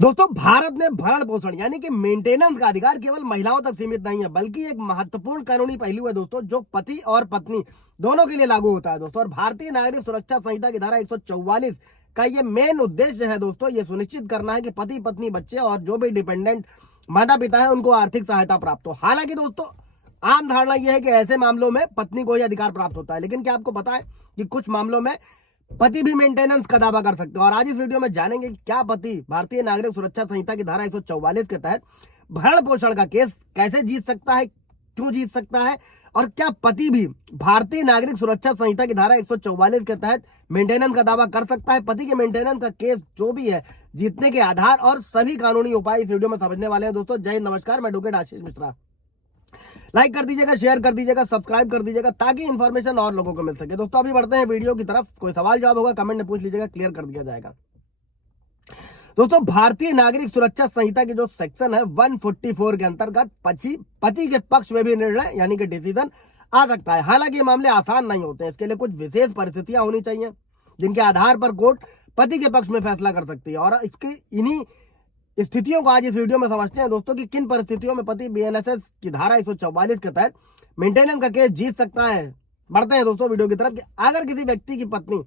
दोस्तों, भारत में भरण पोषण यानी कि मेंटेनेंस का अधिकार केवल महिलाओं तक सीमित नहीं है, बल्कि एक महत्वपूर्ण कानूनी पहलू है दोस्तों, जो पति और पत्नी दोनों के लिए लागू होता है दोस्तों। और भारतीय नागरिक सुरक्षा संहिता की धारा 144 का ये मेन उद्देश्य है दोस्तों, ये सुनिश्चित करना है कि पति पत्नी बच्चे और जो भी डिपेंडेंट माता पिता है उनको आर्थिक सहायता प्राप्त हो। हालांकि दोस्तों, आम धारणा यह है कि ऐसे मामलों में पत्नी को ही अधिकार प्राप्त होता है, लेकिन क्या आपको पता है कि कुछ मामलों में पति भी मेंटेनेंस का दावा कर सकते हैं। और आज इस वीडियो में जानेंगे कि क्या पति भारतीय नागरिक सुरक्षा संहिता की धारा 144 के तहत भरण पोषण का केस कैसे जीत सकता है, क्यों जीत सकता है, और क्या पति भी भारतीय नागरिक सुरक्षा संहिता की धारा 144 के तहत मेंटेनेंस का दावा कर सकता है। पति के मेंटेनेंस का केस जो भी है, जीतने के आधार और सभी कानूनी उपाय इस वीडियो में समझने वाले हैं दोस्तों। जय हिंद, नमस्कार, मैं एडवोकेट आशीष मिश्रा। लाइक कर दीजिएगा, शेयर कर दीजिएगा, सब्सक्राइब कर दीजिएगा ताकि इन्फॉर्मेशन और लोगों को मिल सके। दोस्तों, अभी बढ़ते हैं वीडियो की तरफ। कोई सवाल जवाब होगा कमेंट में पूछ लीजिएगा, क्लियर कर दिया जाएगा। दोस्तों, भारतीय नागरिक सुरक्षा संहिता की जो सेक्शन है 144 के अंतर्गत पति के पक्ष में भी निर्णय यानी कि डिसीजन आ सकता है। हालांकि ये मामले आसान नहीं होते हैं, इसके लिए कुछ विशेष परिस्थितियां होनी चाहिए जिनके आधार पर कोर्ट पति के पक्ष में फैसला कर सकती है। और इसकी इन्हीं स्थितियों को आज इस वीडियो में समझते हैं दोस्तों, कि किन परिस्थितियों में पति बीएनएसएस की धारा 144 के तहत मेंटेनेंस का केस जीत सकता है। बढ़ते हैं दोस्तों वीडियो की तरफ। कि अगर किसी व्यक्ति की पत्नी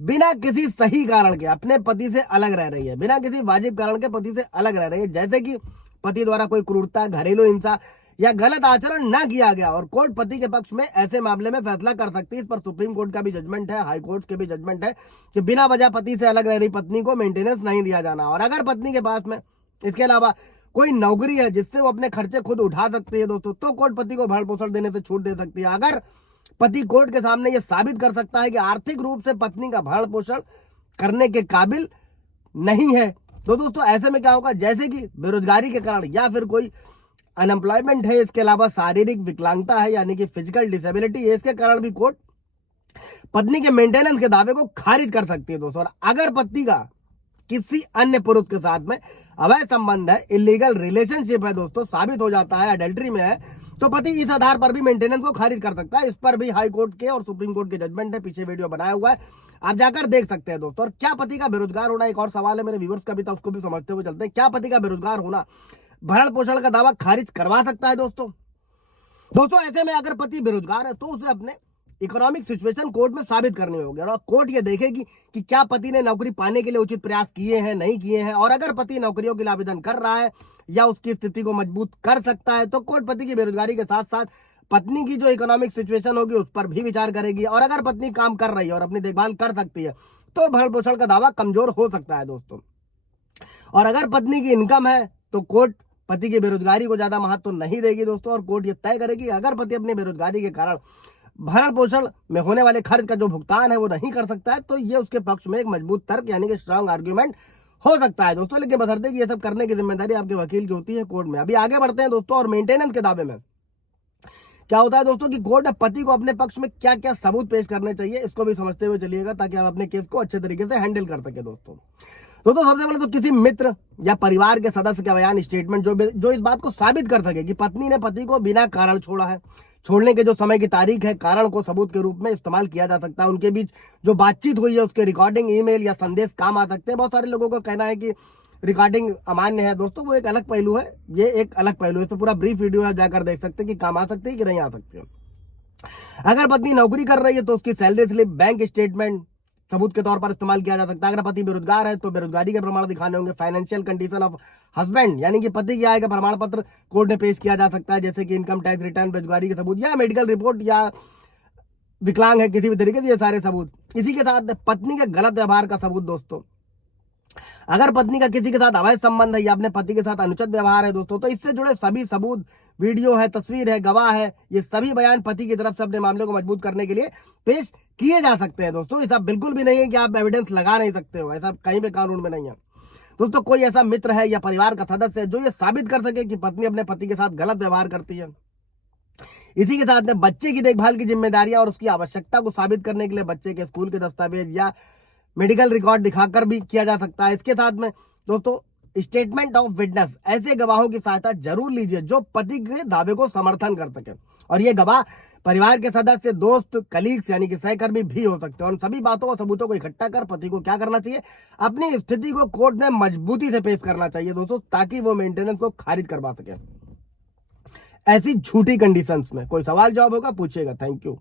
बिना किसी सही कारण के अपने पति से अलग रह रही है, बिना किसी वाजिब कारण के पति से अलग रह रही है, जैसे कि पति द्वारा कोई क्रूरता, घरेलू हिंसा या गलत आचरण न किया गया, और कोर्ट पति के पक्ष में ऐसे मामले में फैसला कर सकती है। इस पर सुप्रीम कोर्ट का भी जजमेंट है, हाई कोर्ट के भी जजमेंट है कि बिना वजह पति से अलग रह रही पत्नी को मेंटेनेंस नहीं दिया जाना। और अगर पत्नी के पास में इसके अलावा कोई नौकरी है जिससे वो अपने खर्चे खुद उठा सकती है दोस्तों, तो कोर्ट पति को भरण पोषण देने से छूट दे सकती है। अगर पति कोर्ट के सामने ये साबित कर सकता है कि आर्थिक रूप से पत्नी का भरण पोषण करने के काबिल नहीं है, तो दोस्तों ऐसे में क्या होगा, जैसे कि बेरोजगारी के कारण या फिर कोई अनएम्प्लॉयमेंट है, इसके अलावा शारीरिक विकलांगता है यानी कि फिजिकल डिसेबिलिटी है, इसके कारण भी कोर्ट पत्नी के मेंटेनेंस के दावे को खारिज कर सकती है दोस्तों। और अगर पति का किसी अन्य पुरुष के साथ में अवैध संबंध है, इलीगल रिलेशनशिप है दोस्तों, साबित हो जाता है, अडल्ट्री में है, तो पति इस आधार पर भी मेंटेनेंस को खारिज कर सकता है। इस पर भी हाई कोर्ट के और सुप्रीम कोर्ट के जजमेंट है, पीछे वीडियो बनाया हुआ है, आप जाकर देख सकते हैं दोस्तों। और क्या पति का बेरोजगार होना, एक और सवाल है मेरे व्यूअर्स का भी, तो उसको भी समझते हुए चलते हैं। क्या पति का बेरोजगार होना भरण पोषण का दावा खारिज करवा सकता है दोस्तों, ऐसे में अगर पति बेरोजगार है तो उसे अपने इकोनॉमिक सिचुएशन कोर्ट में साबित करनी होगी, और कोर्ट ये देखेगी कि क्या पति ने नौकरी पाने के लिए उचित प्रयास किए हैं, नहीं किए हैं। और अगर पति नौकरियों के लिए आवेदन कर रहा है या उसकी स्थिति को मजबूत कर सकता है, तो कोर्ट पति की बेरोजगारी के साथ साथ पत्नी की जो इकोनॉमिक सिचुएशन होगी उस पर भी विचार करेगी। और अगर पत्नी काम कर रही है और अपनी देखभाल कर सकती है, तो भरण पोषण का दावा कमजोर हो सकता है दोस्तों। और अगर पत्नी की इनकम है तो कोर्ट पति की बेरोजगारी को ज्यादा महत्व नहीं देगी दोस्तों, और कोर्ट ये तय करेगी अगर पति अपनी बेरोजगारी के कारण भरण पोषण में होने वाले खर्च का जो भुगतान है वो नहीं कर सकता है, तो ये उसके पक्ष में एक मजबूत तर्क यानी कि स्ट्रांग आर्ग्यूमेंट हो सकता है दोस्तों। लेकिन बशर्ते कि ये सब करने की जिम्मेदारी आपके वकील की होती है कोर्ट में। अभी आगे बढ़ते हैं दोस्तों, और मेंटेनेंस के दावे में क्या होता है दोस्तों, कि कोर्ट पति को अपने पक्ष में क्या क्या सबूत पेश करने चाहिए, इसको भी समझते हुए चलिएगा ताकि आप अपने केस को अच्छे तरीके से हैंडल कर सके दोस्तों। सबसे पहले तो किसी मित्र या परिवार के सदस्य का बयान, स्टेटमेंट जो इस बात को साबित कर सके कि पत्नी ने पति को बिना कारण छोड़ा है। छोड़ने के जो समय की तारीख है, कारण को सबूत के रूप में इस्तेमाल किया जा सकता है। उनके बीच जो बातचीत हुई है उसके रिकॉर्डिंग, ईमेल या संदेश काम आ सकते हैं। बहुत सारे लोगों का कहना है कि रिकॉर्डिंग अमान्य है दोस्तों, वो एक अलग पहलू है, ये एक अलग पहलू है। इस पर पूरा ब्रीफ वीडियो है, जाकर देख सकते हैं कि काम आ सकते हैं कि नहीं आ सकते। अगर पत्नी नौकरी कर रही है तो उसकी सैलरी स्लिप, बैंक स्टेटमेंट सबूत के तौर पर इस्तेमाल किया जा सकता है। अगर पति बेरोजगार है तो बेरोजगारी के प्रमाण दिखाने होंगे। फाइनेंशियल कंडीशन ऑफ हस्बैंड यानी कि पति की आय का प्रमाण पत्र कोर्ट में पेश किया जा सकता है, जैसे कि इनकम टैक्स रिटर्न, बेरोजगारी के सबूत या मेडिकल रिपोर्ट, या विकलांग है किसी भी तरीके से, ये सारे सबूत। इसी के साथ पत्नी के गलत व्यवहार का सबूत दोस्तों, अगर पत्नी का किसी के साथ अवैध संबंध है या अपने पति के साथ अनुचित व्यवहार है दोस्तों, तो इससे जुड़े सभी सबूत, वीडियो है, तस्वीर है, गवाह है, ये सभी बयान पति की तरफ से अपने मामले को मजबूत करने के लिए पेश किए जा सकते हैं दोस्तों। ऐसा बिल्कुल भी नहीं है कि आप एविडेंस लगा नहीं सकते हो, ऐसा कहीं भी कानून में नहीं है दोस्तों। कोई ऐसा मित्र है या परिवार का सदस्य है जो ये साबित कर सके कि पत्नी अपने पति के साथ गलत व्यवहार करती है। इसी के साथ में बच्चे की देखभाल की जिम्मेदारियां और उसकी आवश्यकता को साबित करने के लिए बच्चे के स्कूल के दस्तावेज या मेडिकल रिकॉर्ड दिखाकर भी किया जा सकता है। इसके साथ में दोस्तों स्टेटमेंट ऑफ विटनेस, ऐसे गवाहों की सहायता जरूर लीजिए जो पति के दावे को समर्थन कर सके। और ये गवाह परिवार के सदस्य, दोस्त, कलीग्स यानी कि सहकर्मी भी हो सकते हैं। उन सभी बातों और सबूतों को इकट्ठा कर पति को क्या करना चाहिए, अपनी स्थिति को कोर्ट में मजबूती से पेश करना चाहिए दोस्तों, ताकि वो मेंटेनेंस को खारिज करवा सके ऐसी झूठी कंडीशंस में। कोई सवाल जवाब होगा पूछिएगा। Thank you.